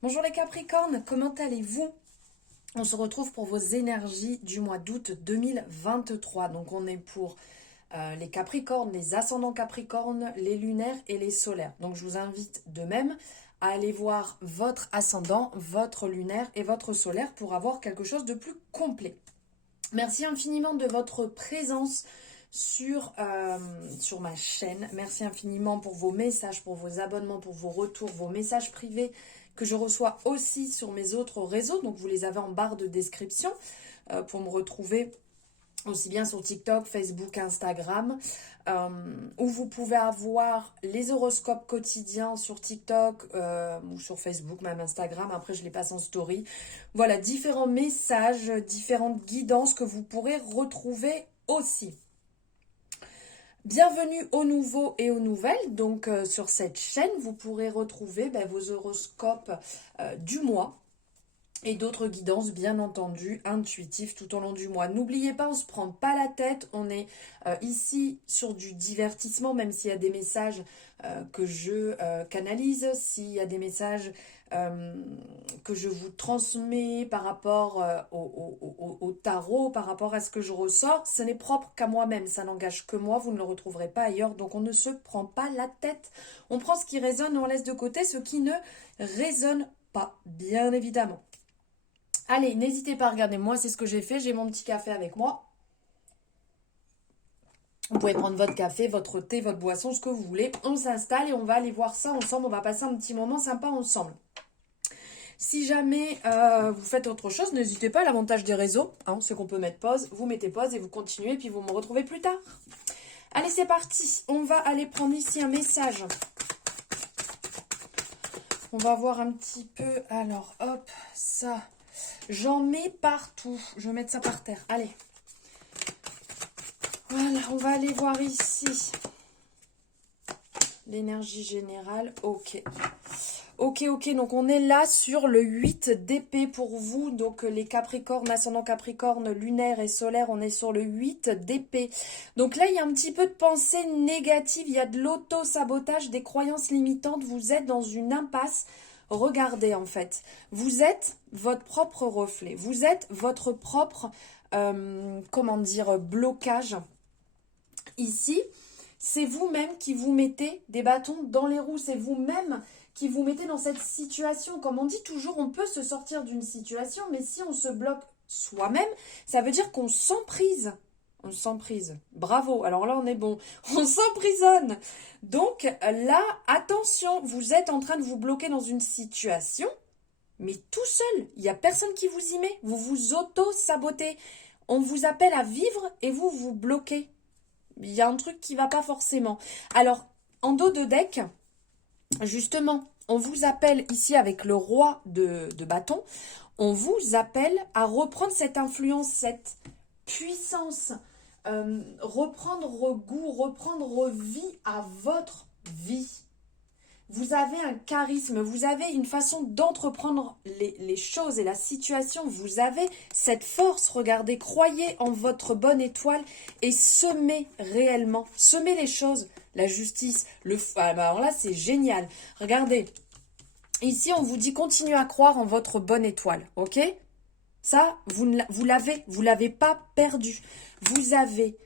Bonjour les Capricornes, comment allez-vous? On se retrouve pour vos énergies du mois d'août 2023. Donc on est pour les Capricornes, les ascendants Capricornes, les lunaires et les solaires. Donc je vous invite de même à aller voir votre ascendant, votre lunaire et votre solaire pour avoir quelque chose de plus complet. Merci infiniment de votre présence sur ma chaîne. Merci infiniment pour vos messages, pour vos abonnements, pour vos retours, vos messages privés que je reçois aussi sur mes autres réseaux. Donc vous les avez en barre de description pour me retrouver aussi bien sur TikTok, Facebook, Instagram, où vous pouvez avoir les horoscopes quotidiens sur TikTok ou sur Facebook, même Instagram. Après, je les passe en story. Voilà, différents messages, différentes guidances que vous pourrez retrouver aussi. Bienvenue aux nouveaux et aux nouvelles. Donc, sur cette chaîne, vous pourrez retrouver vos horoscopes du mois et d'autres guidances bien entendu intuitives tout au long du mois. N'oubliez pas, on ne se prend pas la tête, on est ici sur du divertissement, même s'il y a des messages que je canalise, s'il y a des messages que je vous transmets par rapport au tarot, par rapport à ce que je ressors, ce n'est propre qu'à moi-même, ça n'engage que moi, vous ne le retrouverez pas ailleurs, donc on ne se prend pas la tête, on prend ce qui résonne et on laisse de côté ce qui ne résonne pas, bien évidemment. Allez, n'hésitez pas à regarder, moi c'est ce que j'ai fait, j'ai mon petit café avec moi. Vous pouvez prendre votre café, votre thé, votre boisson, ce que vous voulez. On s'installe et on va aller voir ça ensemble, on va passer un petit moment sympa ensemble. Si jamais vous faites autre chose, n'hésitez pas, l'avantage des réseaux, c'est qu'on peut mettre pause, vous mettez pause et vous continuez, puis vous me retrouvez plus tard. Allez, c'est parti, on va aller prendre ici un message. On va voir un petit peu, alors hop, ça... J'en mets partout. Je vais mettre ça par terre. Allez. Voilà, on va aller voir ici. L'énergie générale. Ok. Ok. Donc, on est là sur le 8 d'épée pour vous. Donc, les Capricornes, ascendant Capricorne, lunaire et solaire, on est sur le 8 d'épée. Donc là, il y a un petit peu de pensée négative. Il y a de l'auto-sabotage, des croyances limitantes. Vous êtes dans une impasse. Regardez en fait, vous êtes votre propre reflet, vous êtes votre propre, blocage. Ici, c'est vous-même qui vous mettez des bâtons dans les roues, c'est vous-même qui vous mettez dans cette situation. Comme on dit toujours, on peut se sortir d'une situation, mais si on se bloque soi-même, ça veut dire qu'on s'emprise. On s'emprise. Bravo. Alors là, on est bon. On s'emprisonne. Donc là, attention, vous êtes en train de vous bloquer dans une situation, mais tout seul. Il n'y a personne qui vous y met. Vous vous auto-sabotez. On vous appelle à vivre et vous vous bloquez. Il y a un truc qui ne va pas forcément. Alors, en dos de deck, justement, on vous appelle ici avec le roi de bâton. On vous appelle à reprendre cette influence, cette puissance, reprendre goût, reprendre vie à votre vie. Vous avez un charisme, vous avez une façon d'entreprendre les choses et la situation. Vous avez cette force, regardez, croyez en votre bonne étoile et semez réellement, semez les choses, la justice, alors là c'est génial. Regardez, ici on vous dit continuez à croire en votre bonne étoile, ok ? Ça, vous l'avez pas perdu. Vous avez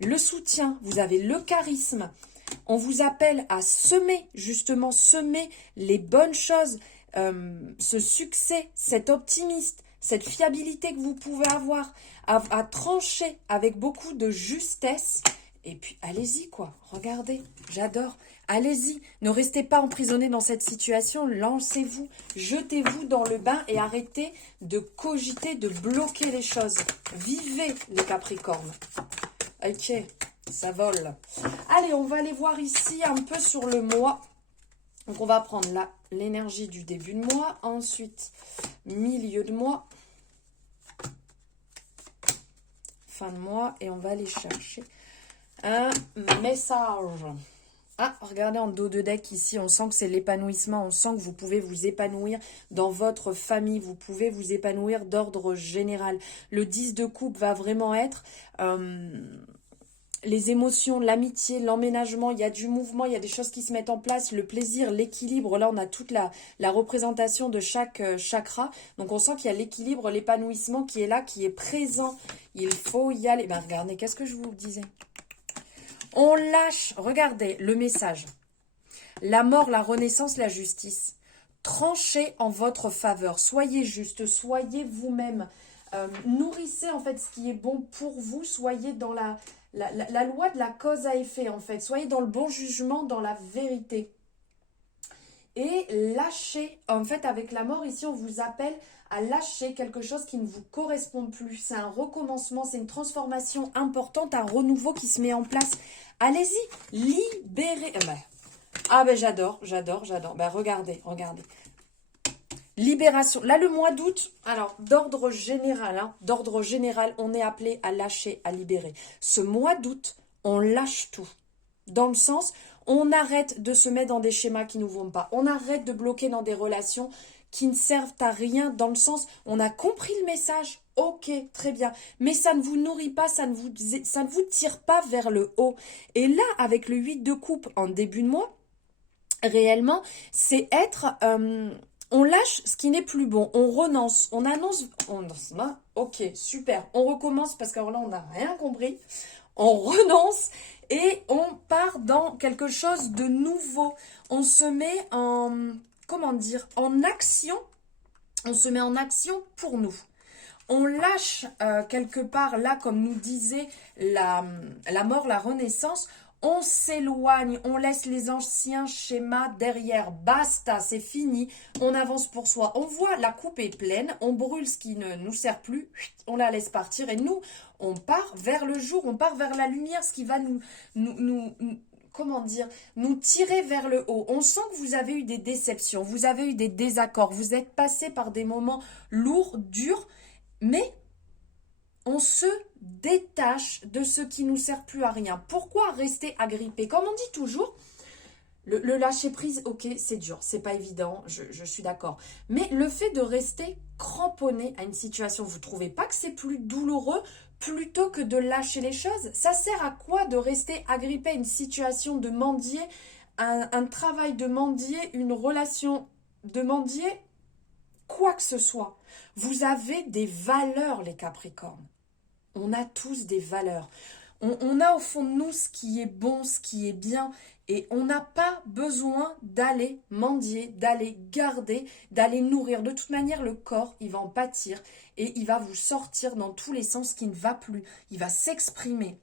le soutien, vous avez le charisme. On vous appelle à semer, justement, semer les bonnes choses, ce succès, cet optimisme, cette fiabilité que vous pouvez avoir, à trancher avec beaucoup de justesse. Et puis, allez-y, quoi. Regardez, j'adore. Allez-y, ne restez pas emprisonné dans cette situation, lancez-vous, jetez-vous dans le bain et arrêtez de cogiter, de bloquer les choses. Vivez les Capricornes. Ok, ça vole. Allez, on va aller voir ici un peu sur le mois. Donc, on va prendre là l'énergie du début de mois, ensuite milieu de mois, fin de mois, et on va aller chercher un message. Ah, regardez en dos de deck ici, on sent que c'est l'épanouissement, on sent que vous pouvez vous épanouir dans votre famille, vous pouvez vous épanouir d'ordre général. Le 10 de coupe va vraiment être les émotions, l'amitié, l'emménagement, il y a du mouvement, il y a des choses qui se mettent en place, le plaisir, l'équilibre. Là, on a toute la représentation de chaque chakra. Donc, on sent qu'il y a l'équilibre, l'épanouissement qui est là, qui est présent. Il faut y aller. Ben, regardez, qu'est-ce que je vous disais? On lâche, regardez le message. La mort, la renaissance, la justice. Tranchez en votre faveur. Soyez juste, soyez vous-même. Nourrissez en fait ce qui est bon pour vous. Soyez dans la loi de la cause à effet en fait. Soyez dans le bon jugement, dans la vérité. Et lâchez, en fait avec la mort ici on vous appelle à lâcher quelque chose qui ne vous correspond plus. C'est un recommencement, c'est une transformation importante, un renouveau qui se met en place. Allez-y, libérez. Ah ben j'adore. Ben regardez. Libération. Là, le mois d'août, alors, d'ordre général, on est appelé à lâcher, à libérer. Ce mois d'août, on lâche tout. Dans le sens, on arrête de se mettre dans des schémas qui ne nous vont pas. On arrête de bloquer dans des relations qui ne servent à rien. Dans le sens, on a compris le message. Ok, très bien. Mais ça ne vous nourrit pas, ça ne vous tire pas vers le haut. Et là, avec le 8 de coupe en début de mois, réellement, c'est être... on lâche ce qui n'est plus bon, on renonce, on annonce, ok, super, on recommence parce que là on n'a rien compris, on renonce et on part dans quelque chose de nouveau, on se met en, comment dire, en action, on se met en action pour nous. On lâche quelque part, là, comme nous disait la mort, la renaissance, on s'éloigne, on laisse les anciens schémas derrière. Basta, c'est fini, on avance pour soi. On voit, la coupe est pleine, on brûle ce qui ne nous sert plus, on la laisse partir et nous, on part vers le jour, on part vers la lumière, ce qui va comment dire, nous tirer vers le haut. On sent que vous avez eu des déceptions, vous avez eu des désaccords, vous êtes passé par des moments lourds, durs, mais on se détache de ce qui ne nous sert plus à rien. Pourquoi rester agrippé? Comme on dit toujours, le lâcher prise, ok, c'est dur, c'est pas évident, je suis d'accord. Mais le fait de rester cramponné à une situation, vous ne trouvez pas que c'est plus douloureux plutôt que de lâcher les choses? Ça sert à quoi de rester agrippé à une situation de mendier, un travail de mendier, une relation de mendier, quoi que ce soit? Vous avez des valeurs, les Capricornes. On a tous des valeurs. On a au fond de nous ce qui est bon, ce qui est bien. Et on n'a pas besoin d'aller mendier, d'aller garder, d'aller nourrir. De toute manière, le corps, il va en pâtir. Et il va vous sortir dans tous les sens qui ne va plus. Il va s'exprimer.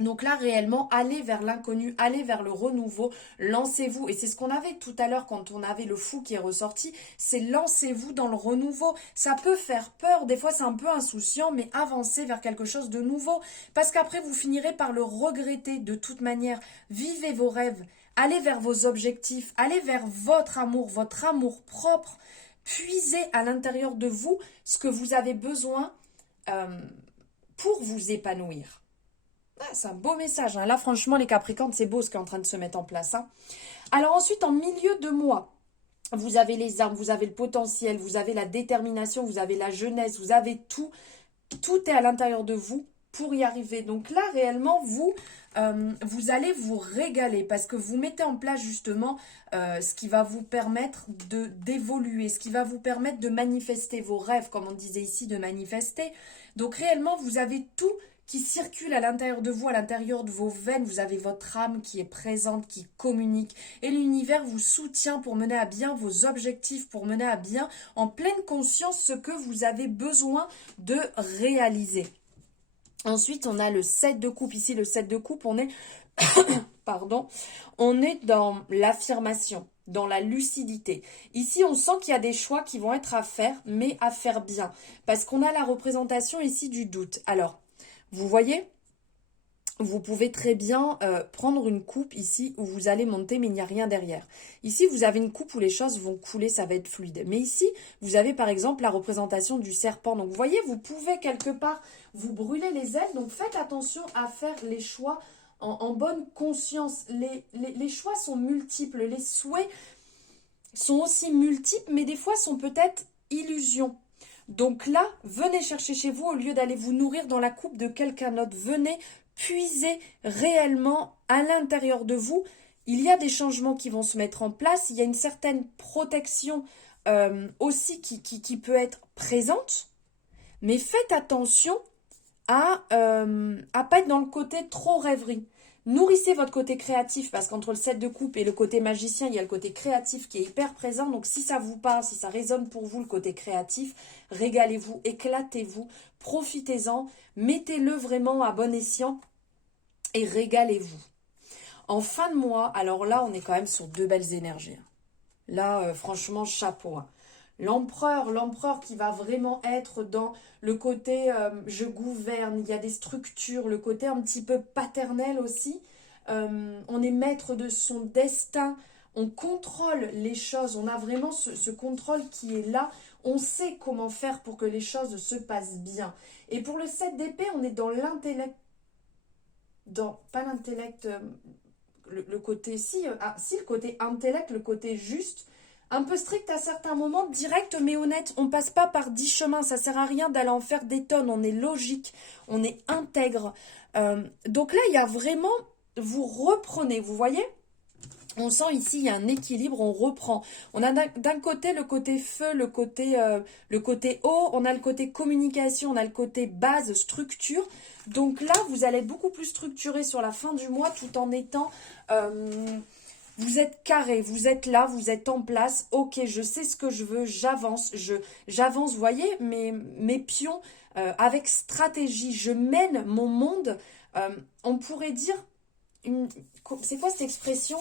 Donc là, réellement, allez vers l'inconnu, allez vers le renouveau, lancez-vous. Et c'est ce qu'on avait tout à l'heure quand on avait le fou qui est ressorti, c'est lancez-vous dans le renouveau. Ça peut faire peur, des fois c'est un peu insouciant, mais avancez vers quelque chose de nouveau. Parce qu'après, vous finirez par le regretter de toute manière. Vivez vos rêves, allez vers vos objectifs, allez vers votre amour propre. Puisez à l'intérieur de vous ce que vous avez besoin pour vous épanouir. Ah, c'est un beau message. Hein. Là, franchement, les Capricornes, c'est beau ce qui est en train de se mettre en place. Hein. Alors ensuite, en milieu de mois, vous avez les armes, vous avez le potentiel, vous avez la détermination, vous avez la jeunesse, vous avez tout. Tout est à l'intérieur de vous pour y arriver. Donc là, réellement, vous allez vous régaler parce que vous mettez en place justement ce qui va vous permettre d'évoluer, ce qui va vous permettre de manifester vos rêves, comme on disait ici, de manifester. Donc réellement, vous avez tout qui circule à l'intérieur de vous, à l'intérieur de vos veines. Vous avez votre âme qui est présente, qui communique. Et l'univers vous soutient pour mener à bien vos objectifs, pour mener à bien, en pleine conscience, ce que vous avez besoin de réaliser. Ensuite, on a le 7 de coupe. Ici, le 7 de coupe, on est, on est dans l'affirmation, dans la lucidité. Ici, on sent qu'il y a des choix qui vont être à faire, mais à faire bien. Parce qu'on a la représentation ici du doute. Alors, vous voyez, vous pouvez très bien prendre une coupe ici où vous allez monter mais il n'y a rien derrière. Ici, vous avez une coupe où les choses vont couler, ça va être fluide. Mais ici, vous avez par exemple la représentation du serpent. Donc, vous voyez, vous pouvez quelque part vous brûler les ailes. Donc, faites attention à faire les choix en bonne conscience. Les choix sont multiples, les souhaits sont aussi multiples, mais des fois sont peut-être illusions. Donc là, venez chercher chez vous au lieu d'aller vous nourrir dans la coupe de quelqu'un d'autre. Venez puisez réellement à l'intérieur de vous. Il y a des changements qui vont se mettre en place, il y a une certaine protection aussi qui peut être présente, mais faites attention à pas être dans le côté trop rêverie. Nourrissez votre côté créatif parce qu'entre le 7 de coupe et le côté magicien, il y a le côté créatif qui est hyper présent. Donc si ça vous parle, si ça résonne pour vous le côté créatif, régalez-vous, éclatez-vous, profitez-en, mettez-le vraiment à bon escient et régalez-vous. En fin de mois, alors là, on est quand même sur deux belles énergies. Là, franchement, chapeau. L'empereur qui va vraiment être dans le côté je gouverne, il y a des structures, le côté un petit peu paternel aussi. On est maître de son destin, on contrôle les choses, on a vraiment ce contrôle qui est là. On sait comment faire pour que les choses se passent bien. Et pour le 7 d'épée, on est dans l'intellect, pas l'intellect, le côté, le côté intellect, le côté juste, un peu strict à certains moments, direct mais honnête. On passe pas par 10 chemins, ça sert à rien d'aller en faire des tonnes. On est logique, on est intègre. Donc là, il y a vraiment, vous reprenez, vous voyez ? On sent ici, il y a un équilibre, on reprend. On a d'un côté le côté feu, le côté eau, on a le côté communication, on a le côté base, structure. Donc là, vous allez être beaucoup plus structuré sur la fin du mois tout en étant... vous êtes carré, vous êtes là, vous êtes en place. Ok, je sais ce que je veux, j'avance, vous voyez, mes pions avec stratégie. Je mène mon monde, on pourrait dire... c'est quoi cette expression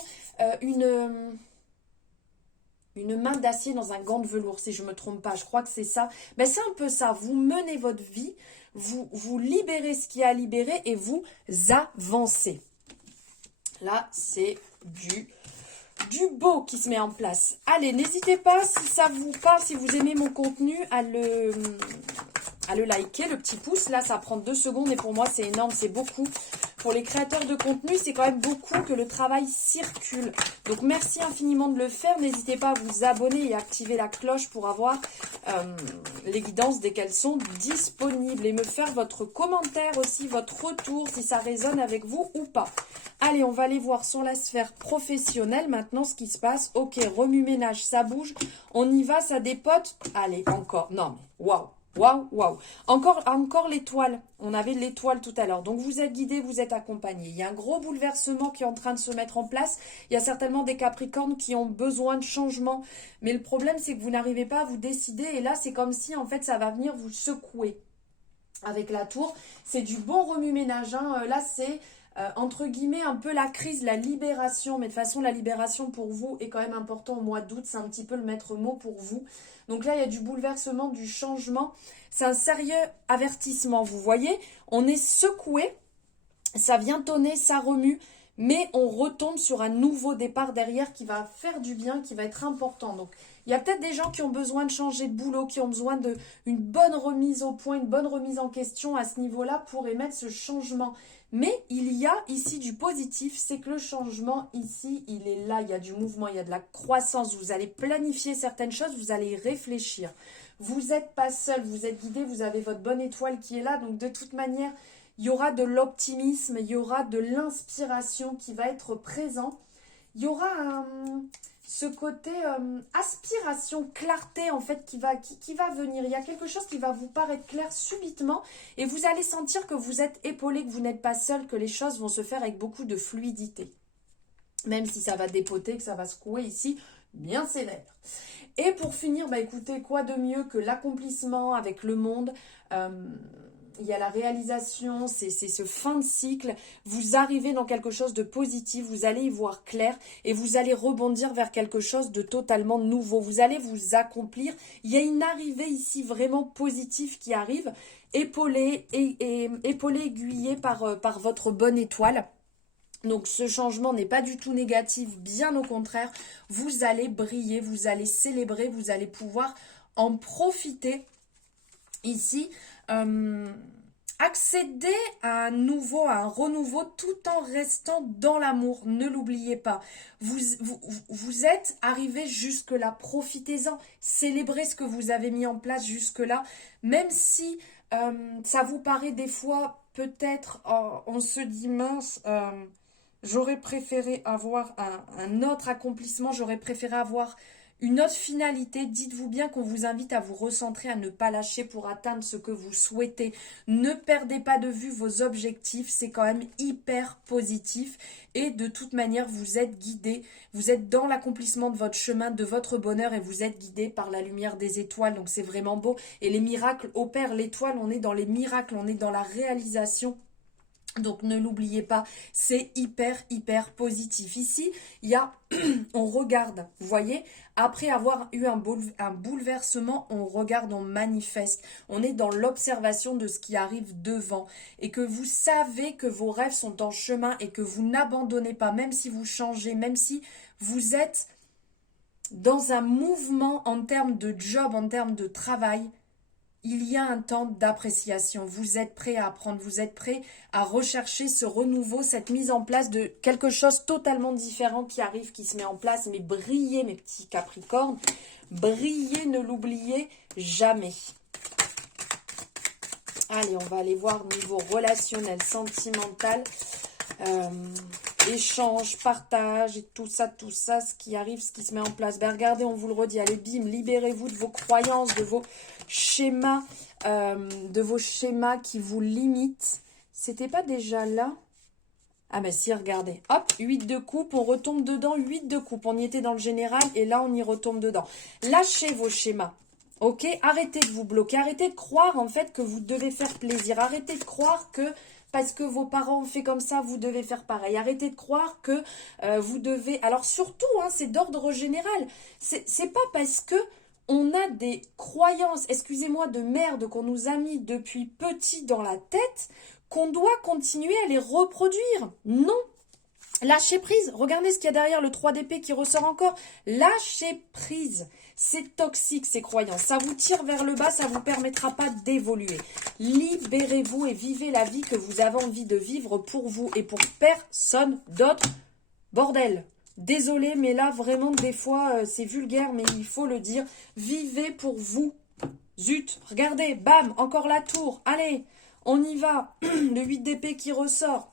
une main d'acier dans un gant de velours, si je ne me trompe pas, je crois que c'est ça. Mais c'est un peu ça, vous menez votre vie, vous libérez ce qu'il y a à libérer et vous avancez. Là, c'est du beau qui se met en place. Allez, n'hésitez pas, si ça vous parle, si vous aimez mon contenu, à le liker, le petit pouce. Là, ça prend 2 secondes et pour moi, c'est énorme, c'est beaucoup. Pour les créateurs de contenu, c'est quand même beaucoup que le travail circule. Donc, merci infiniment de le faire. N'hésitez pas à vous abonner et à activer la cloche pour avoir les guidances dès qu'elles sont disponibles. Et me faire votre commentaire aussi, votre retour, si ça résonne avec vous ou pas. Allez, on va aller voir sur la sphère professionnelle maintenant ce qui se passe. Ok, remue-ménage, ça bouge. On y va, ça dépote. Allez, encore. Non, mais waouh. Waouh, waouh. Encore l'étoile. On avait l'étoile tout à l'heure. Donc, vous êtes guidé, vous êtes accompagné. Il y a un gros bouleversement qui est en train de se mettre en place. Il y a certainement des Capricornes qui ont besoin de changement. Mais le problème, c'est que vous n'arrivez pas à vous décider. Et là, c'est comme si, en fait, ça va venir vous secouer. Avec la tour, c'est du bon remue-ménage. Là, c'est... entre guillemets, un peu la crise, la libération, mais de toute façon, la libération pour vous est quand même important au mois d'août, c'est un petit peu le maître mot pour vous. Donc là, il y a du bouleversement, du changement, c'est un sérieux avertissement, vous voyez, on est secoué, ça vient tonner, ça remue, mais on retombe sur un nouveau départ derrière qui va faire du bien, qui va être important. Donc, il y a peut-être des gens qui ont besoin de changer de boulot, qui ont besoin d'une bonne remise au point, une bonne remise en question à ce niveau-là pour émettre ce changement. Mais il y a ici du positif, c'est que le changement ici, il est là, il y a du mouvement, il y a de la croissance. Vous allez planifier certaines choses, vous allez y réfléchir. Vous n'êtes pas seul, vous êtes guidé, vous avez votre bonne étoile qui est là. Donc de toute manière, il y aura de l'optimisme, il y aura de l'inspiration qui va être présent. Il y aura ce côté aspiration, clarté en fait qui va venir. Il y a quelque chose qui va vous paraître clair subitement et vous allez sentir que vous êtes épaulé, que vous n'êtes pas seul, que les choses vont se faire avec beaucoup de fluidité. Même si ça va dépoter, que ça va secouer ici, bien sévère. Et pour finir, bah écoutez, quoi de mieux que l'accomplissement avec le monde il y a la réalisation, c'est ce fin de cycle. Vous arrivez dans quelque chose de positif, vous allez y voir clair et vous allez rebondir vers quelque chose de totalement nouveau. Vous allez vous accomplir. Il y a une arrivée ici vraiment positive qui arrive, épaulée et aiguillée par votre bonne étoile. Donc ce changement n'est pas du tout négatif, bien au contraire. Vous allez briller, vous allez célébrer, vous allez pouvoir en profiter ici. Accéder à un renouveau tout en restant dans l'amour, ne l'oubliez pas. Vous êtes arrivé jusque-là, profitez-en, célébrez ce que vous avez mis en place jusque-là, même si Ça vous paraît des fois, peut-être, on se dit mince, j'aurais préféré avoir un autre accomplissement, j'aurais préféré avoir une autre finalité. Dites-vous bien qu'on vous invite à vous recentrer, à ne pas lâcher pour atteindre ce que vous souhaitez. Ne perdez pas de vue vos objectifs, c'est quand même hyper positif. Et de toute manière, vous êtes guidé, vous êtes dans l'accomplissement de votre chemin, de votre bonheur et vous êtes guidé par la lumière des étoiles. Donc c'est vraiment beau. Et les miracles opèrent l'étoile, on est dans les miracles, on est dans la réalisation. Donc ne l'oubliez pas, c'est hyper, hyper positif. Ici, il y a, on regarde, vous voyez, après avoir eu un bouleversement, on regarde, on manifeste. On est dans l'observation de ce qui arrive devant. Et que vous savez que vos rêves sont en chemin et que vous n'abandonnez pas, même si vous changez, même si vous êtes dans un mouvement en termes de job, en termes de travail. Il y a un temps d'appréciation. Vous êtes prêt à apprendre, vous êtes prêt à rechercher ce renouveau, cette mise en place de quelque chose totalement différent qui arrive, qui se met en place. Mais brillez, mes petits Capricornes, brillez, ne l'oubliez jamais. Allez, on va aller voir niveau relationnel, sentimental, échange, partage et tout ça, ce qui arrive, ce qui se met en place. Ben regardez, on vous le redit, allez, bim, libérez-vous de vos croyances, de vos schémas, qui vous limitent. C'était pas déjà là? Ah ben si, regardez. Hop, 8 de coupe, on retombe dedans, 8 de coupe. On y était dans le général et là, on y retombe dedans. Lâchez vos schémas. Ok, arrêtez de vous bloquer, arrêtez de croire en fait que vous devez faire plaisir, arrêtez de croire que parce que vos parents ont fait comme ça, vous devez faire pareil, arrêtez de croire que vous devez, alors surtout, hein, c'est d'ordre général, c'est pas parce que on a des croyances, excusez-moi, de merde qu'on nous a mis depuis petit dans la tête, qu'on doit continuer à les reproduire, non. Lâchez prise, regardez ce qu'il y a derrière le 3 d'épée qui ressort encore. Lâchez prise, c'est toxique ces croyances, ça vous tire vers le bas, ça ne vous permettra pas d'évoluer. Libérez-vous et vivez la vie que vous avez envie de vivre pour vous et pour personne d'autre. Bordel, désolé, mais là vraiment des fois c'est vulgaire, mais il faut le dire. Vivez pour vous. Zut, regardez, bam, encore la tour, allez, on y va. Le 8 d'épée qui ressort.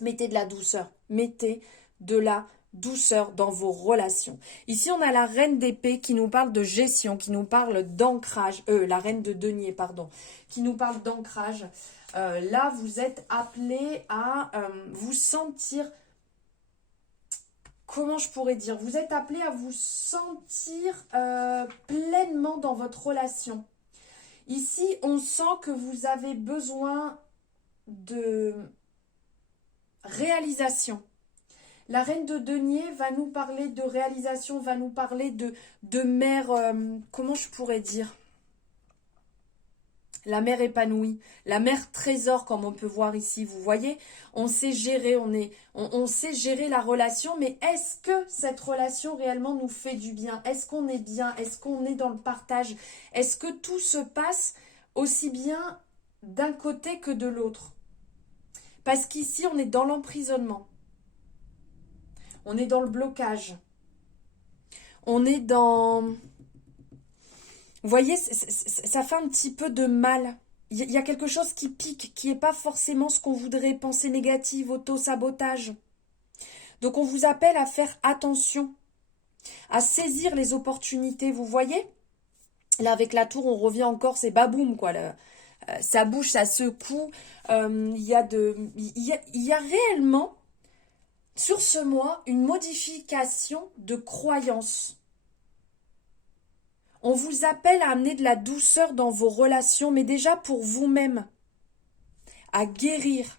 Mettez de la douceur, mettez de la douceur dans vos relations. Ici, on a la reine d'épée qui nous parle de gestion, qui nous parle d'ancrage, la reine de denier, pardon, qui nous parle d'ancrage. Là, vous êtes appelé à vous sentir, comment je pourrais dire, vous êtes appelé à vous sentir pleinement dans votre relation. Ici, on sent que vous avez besoin de réalisation. La reine de denier va nous parler de réalisation, va nous parler de mère, comment je pourrais dire, la mère épanouie, la mère trésor comme on peut voir ici, vous voyez, on sait gérer, on sait gérer la relation, mais est-ce que cette relation réellement nous fait du bien? Est-ce qu'on est bien? Est-ce qu'on est dans le partage? Est-ce que tout se passe aussi bien d'un côté que de l'autre? Parce qu'ici, on est dans l'emprisonnement. On est dans le blocage. On est dans... Vous voyez, ça fait un petit peu de mal. Il y a quelque chose qui pique, qui n'est pas forcément ce qu'on voudrait, pensée négative, auto-sabotage. Donc, on vous appelle à faire attention, à saisir les opportunités, vous voyez? Là, avec la tour, on revient encore, c'est baboum, quoi, là. Ça bouge, ça secoue. Il y a réellement, sur ce mois, une modification de croyance. On vous appelle à amener de la douceur dans vos relations, mais déjà pour vous-même, à guérir,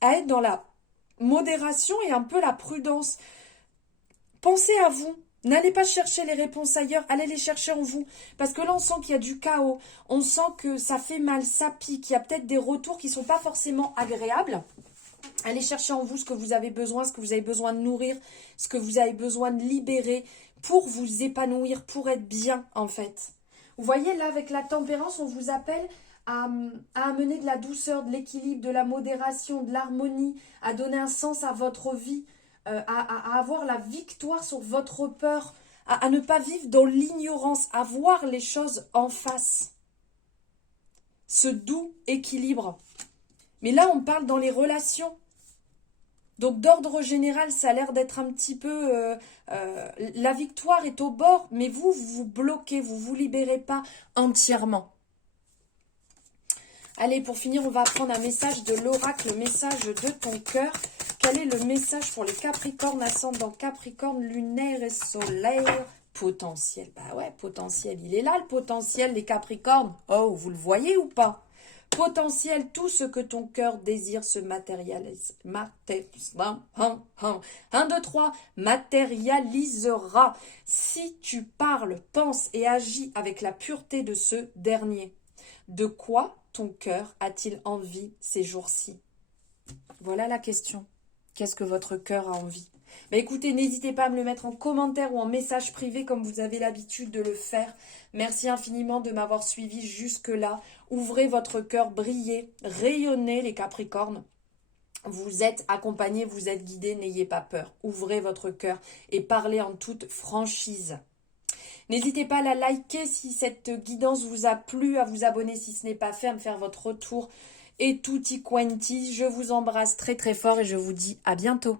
à être dans la modération et un peu la prudence. Pensez à vous. N'allez pas chercher les réponses ailleurs, allez les chercher en vous. Parce que là, on sent qu'il y a du chaos, on sent que ça fait mal, ça pique, il y a peut-être des retours qui ne sont pas forcément agréables. Allez chercher en vous ce que vous avez besoin, ce que vous avez besoin de nourrir, ce que vous avez besoin de libérer pour vous épanouir, pour être bien en fait. Vous voyez là, avec la tempérance, on vous appelle à amener de la douceur, de l'équilibre, de la modération, de l'harmonie, à donner un sens à votre vie. À avoir la victoire sur votre peur, à ne pas vivre dans l'ignorance, à voir les choses en face. ce doux équilibre. Mais là, on parle dans les relations. Donc d'ordre général, ça a l'air d'être un petit peu... la victoire est au bord, mais vous vous bloquez, vous ne vous libérez pas entièrement. Allez, pour finir, on va prendre un message de l'oracle, le message de ton cœur. Quel est le message pour les Capricornes, ascendant Capricorne, lunaire et solaire? Potentiel. Bah ouais, potentiel. Il est là, le potentiel, les Capricornes. Oh, vous le voyez ou pas? Potentiel, tout ce que ton cœur désire se matérialise. 1, 2, 3, matérialisera. Si tu parles, penses et agis avec la pureté de ce dernier, de quoi ton cœur a-t-il envie ces jours-ci? Voilà la question. Qu'est-ce que votre cœur a envie? Écoutez, n'hésitez pas à me le mettre en commentaire ou en message privé comme vous avez l'habitude de le faire. Merci infiniment de m'avoir suivi jusque-là. Ouvrez votre cœur, brillez, rayonnez les Capricornes. Vous êtes accompagnés, vous êtes guidés, n'ayez pas peur. Ouvrez votre cœur et parlez en toute franchise. N'hésitez pas à la liker si cette guidance vous a plu, à vous abonner si ce n'est pas fait, à me faire votre retour. Et tutti quanti, je vous embrasse très très fort et je vous dis à bientôt.